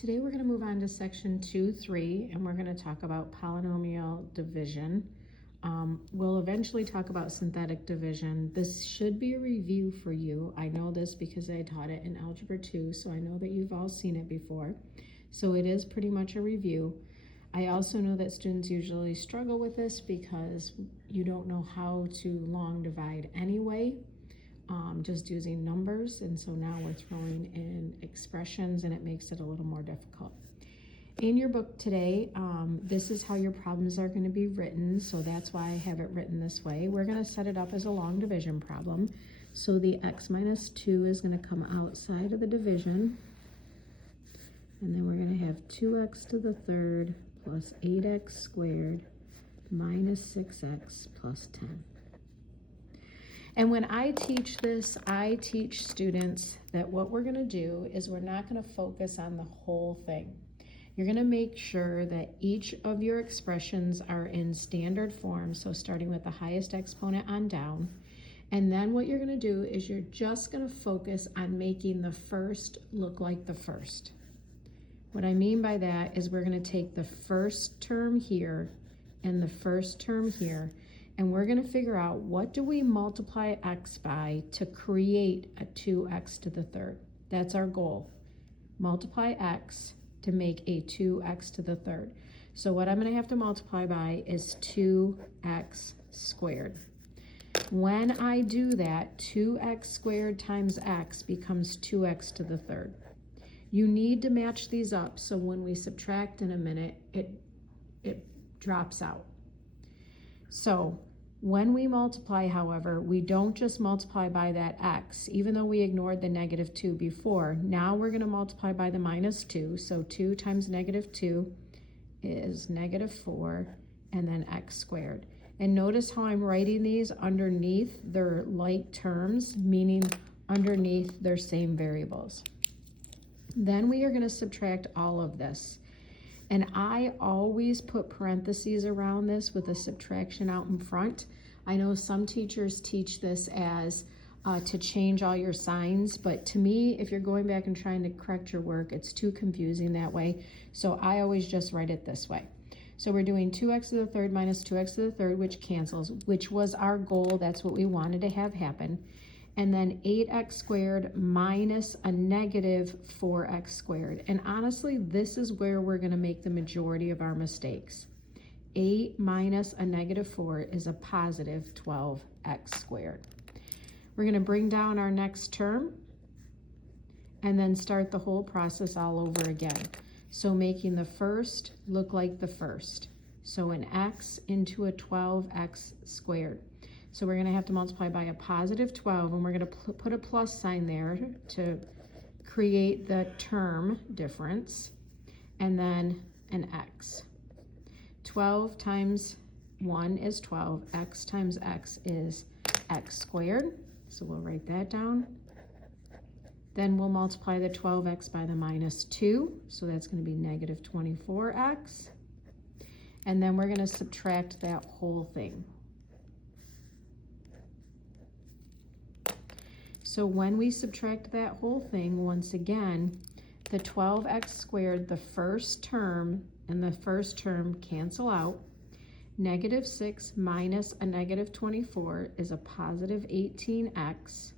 Today we're going to move on to section 2.3 and we're going to talk about polynomial division. We'll eventually talk about synthetic division. This should be a review for you. I know this because I taught it in Algebra 2, so I know that you've all seen it before. So it is pretty much a review. I also know that students usually struggle with this because you don't know how to long divide anyway. Just using numbers, and so now we're throwing in expressions and it makes it a little more difficult. In your book today, this is how your problems are going to be written, so that's why I have it written this way. We're going to set it up as a long division problem. So the x minus 2 is going to come outside of the division, and then we're going to have 2x to the third plus 8x squared minus 6x plus 10. And when I teach this, I teach students that what we're going to do is we're not going to focus on the whole thing. You're going to make sure that each of your expressions are in standard form, so starting with the highest exponent on down. And then what you're going to do is you're just going to focus on making the first look like the first. What I mean by that is we're going to take the first term here and the first term here, and we're going to figure out what do we multiply x by to create a 2x to the third. That's our goal. Multiply x to make a 2x to the third. So what I'm going to have to multiply by is 2x squared. When I do that, 2x squared times x becomes 2x to the third. You need to match these up so when we subtract in a minute, it drops out. So when we multiply, however, we don't just multiply by that x, even though we ignored the negative 2 before. Now we're going to multiply by the minus 2. So 2 times negative 2 is negative 4, and then x squared. And notice how I'm writing these underneath their like terms, meaning underneath their same variables. Then we are going to subtract all of this. And I always put parentheses around this with a subtraction out in front. I know some teachers teach this as to change all your signs, but to me, if you're going back and trying to correct your work, it's too confusing that way. So I always just write it this way. So we're doing 2x to the third minus 2x to the third, which cancels, which was our goal. That's what we wanted to have happen. And then 8x squared minus a negative 4x squared. And honestly, this is where we're going to make the majority of our mistakes. 8 minus a negative 4 is a positive 12x squared. We're going to bring down our next term and then start the whole process all over again. So making the first look like the first. So an x into a 12x squared. So we're going to have to multiply by a positive 12, and we're going to put a plus sign there to create the term difference, and then an x. 12 times 1 is 12. X times x is x squared. So we'll write that down. Then we'll multiply the 12x by the minus 2. So that's going to be negative 24x. And then we're going to subtract that whole thing. So when we subtract that whole thing, once again, the 12x squared, the first term and the first term cancel out. Negative 6 minus a negative 24 is a positive 18x.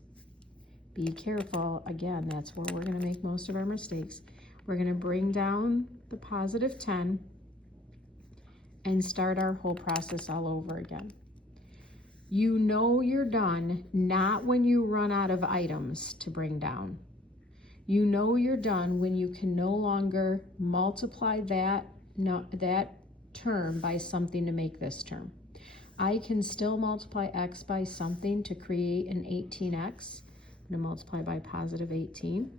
Be careful. Again, that's where we're going to make most of our mistakes. We're going to bring down the positive 10 and start our whole process all over again. You know you're done, not when you run out of items to bring down. You know you're done when you can no longer multiply that term by something to make this term. I can still multiply x by something to create an 18x. I'm going to multiply by positive 18.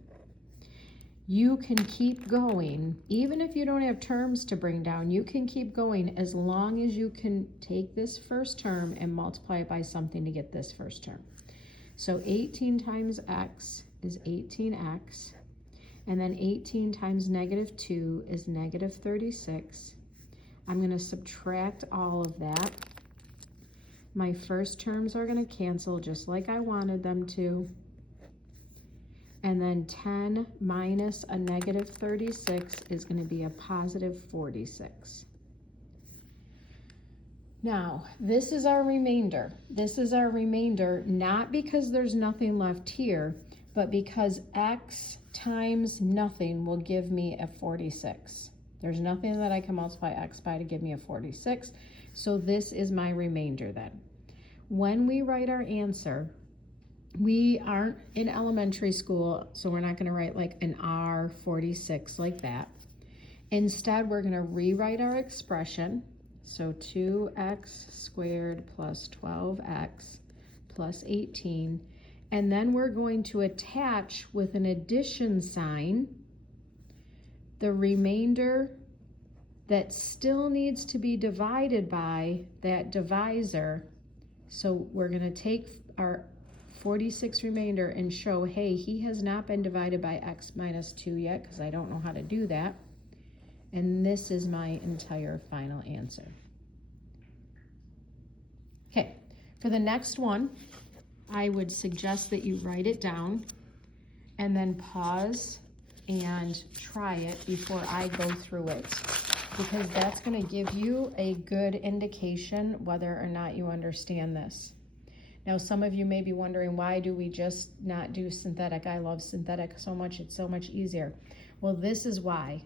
You can keep going. Even if you don't have terms to bring down, you can keep going as long as you can take this first term and multiply it by something to get this first term. So 18 times x is 18x, and then 18 times negative 2 is negative 36. I'm going to subtract all of that. My first terms are going to cancel just like I wanted them to. And then 10 minus a negative 36 is going to be a positive 46. Now, this is our remainder. This is our remainder not because there's nothing left here, but because x times nothing will give me a 46. There's nothing that I can multiply x by to give me a 46. So this is my remainder then. When we write our answer, we aren't in elementary school, so we're not going to write like an R46 like that. Instead, we're going to rewrite our expression. So 2x squared plus 12x plus 18. And then we're going to attach with an addition sign the remainder that still needs to be divided by that divisor. So we're going to take our 46 remainder and show, hey, he has not been divided by x minus 2 yet because I don't know how to do that. And this is my entire final answer. Okay, for the next one, I would suggest that you write it down and then pause and try it before I go through it, because that's going to give you a good indication whether or not you understand this. Now, some of you may be wondering, why do we just not do synthetic? I love synthetic so much, it's so much easier. Well, this is why.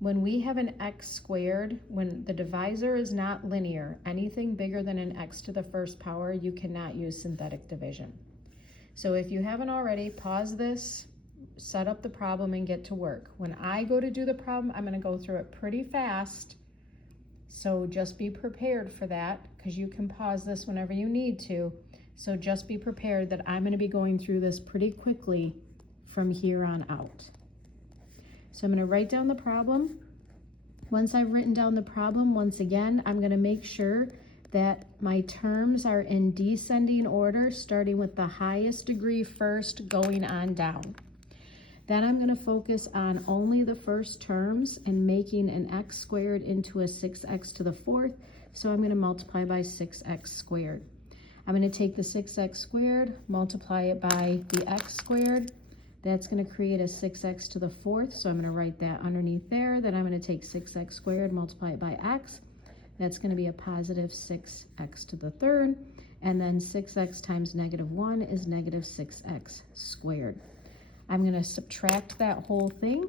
When we have an x squared, when the divisor is not linear, anything bigger than an x to the first power, you cannot use synthetic division. So if you haven't already, pause this, set up the problem, and get to work. When I go to do the problem, I'm going to go through it pretty fast. So just be prepared for that, because you can pause this whenever you need to. So just be prepared that I'm going to be going through this pretty quickly from here on out. So I'm going to write down the problem. Once I've written down the problem, once again, I'm going to make sure that my terms are in descending order, starting with the highest degree first, going on down. Then I'm going to focus on only the first terms and making an x squared into a 6x to the fourth. So I'm going to multiply by 6x squared. I'm going to take the 6x squared, multiply it by the x squared. That's going to create a 6x to the fourth, so I'm going to write that underneath there. Then I'm going to take 6x squared, multiply it by x. That's going to be a positive 6x to the third. And then 6x times negative 1 is negative 6x squared. I'm going to subtract that whole thing.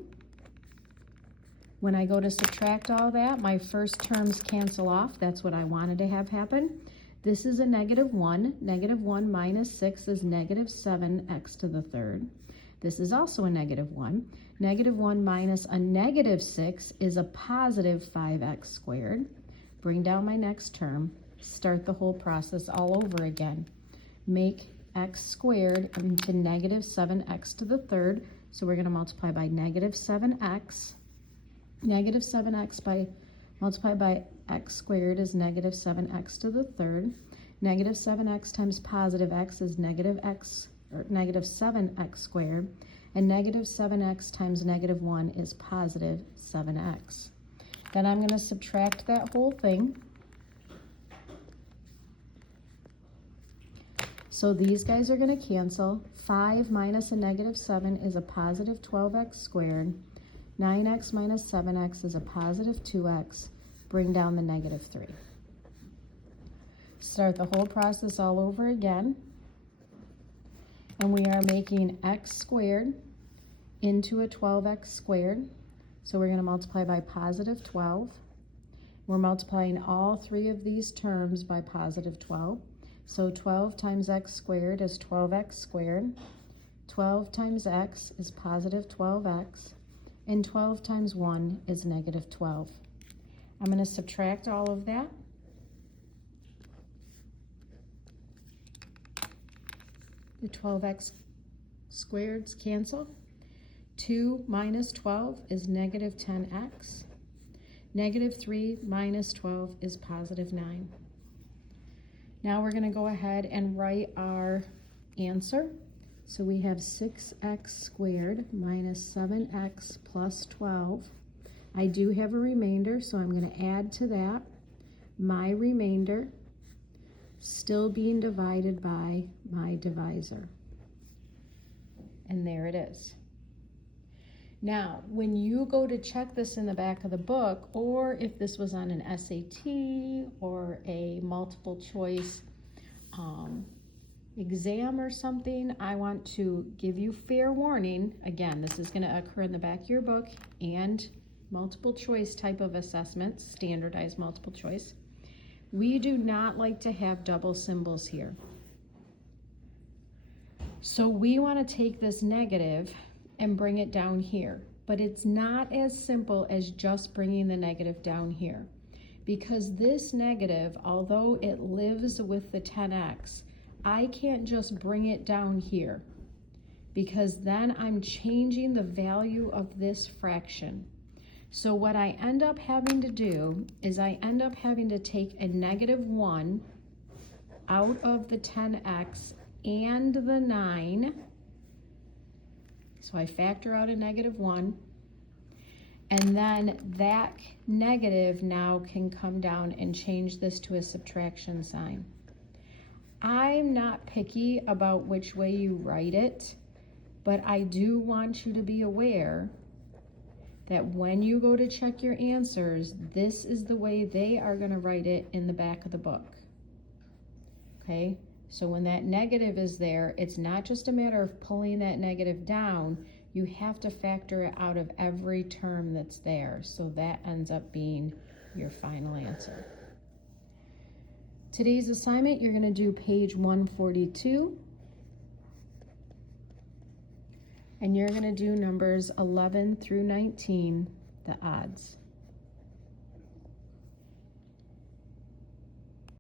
When I go to subtract all that, my first terms cancel off. That's what I wanted to have happen. This is a negative 1. Negative 1 minus 6 is negative 7x to the third. This is also a negative 1. Negative 1 minus a negative 6 is a positive 5x squared. Bring down my next term. Start the whole process all over again. Make x squared into negative 7x to the third. So we're going to multiply by negative 7x. Negative 7x by multiplied by x squared is negative 7x to the third. Negative 7x times positive x is negative 7x squared, and negative 7x times negative 1 is positive 7x. Then I'm going to subtract that whole thing. So these guys are going to cancel. 5 minus a negative 7 is a positive 12x squared. 9x minus 7x is a positive 2x. Bring down the negative 3. Start the whole process all over again. And we are making x squared into a 12x squared. So we're going to multiply by positive 12. We're multiplying all three of these terms by positive 12. So 12 times x squared is 12x squared. 12 times x is positive 12x. And 12 times 1 is negative 12. I'm going to subtract all of that. The 12x squareds cancel. 2 minus 12 is negative 10x. Negative 3 minus 12 is positive 9. Now we're going to go ahead and write our answer. So we have 6x squared minus 7x plus 12. I do have a remainder, so I'm going to add to that my remainder, still being divided by my divisor. And there it is. Now, when you go to check this in the back of the book, or if this was on an SAT or a multiple choice exam or something, I want to give you fair warning. Again, this is going to occur in the back of your book and multiple choice type of assessments, standardized multiple choice. We do not like to have double symbols here. So we want to take this negative and bring it down here. But it's not as simple as just bringing the negative down here. Because this negative, although it lives with the 10x, I can't just bring it down here. Because then I'm changing the value of this fraction. So what I end up having to do is I end up having to take a -1 out of the 10x and the 9. So I factor out a -1, and then that negative now can come down and change this to a subtraction sign. I'm not picky about which way you write it, but I do want you to be aware that when you go to check your answers, this is the way they are going to write it in the back of the book. Okay? So when that negative is there, it's not just a matter of pulling that negative down. You have to factor it out of every term that's there. So that ends up being your final answer. Today's assignment, you're going to do page 142. And you're going to do numbers 11 through 19, the odds.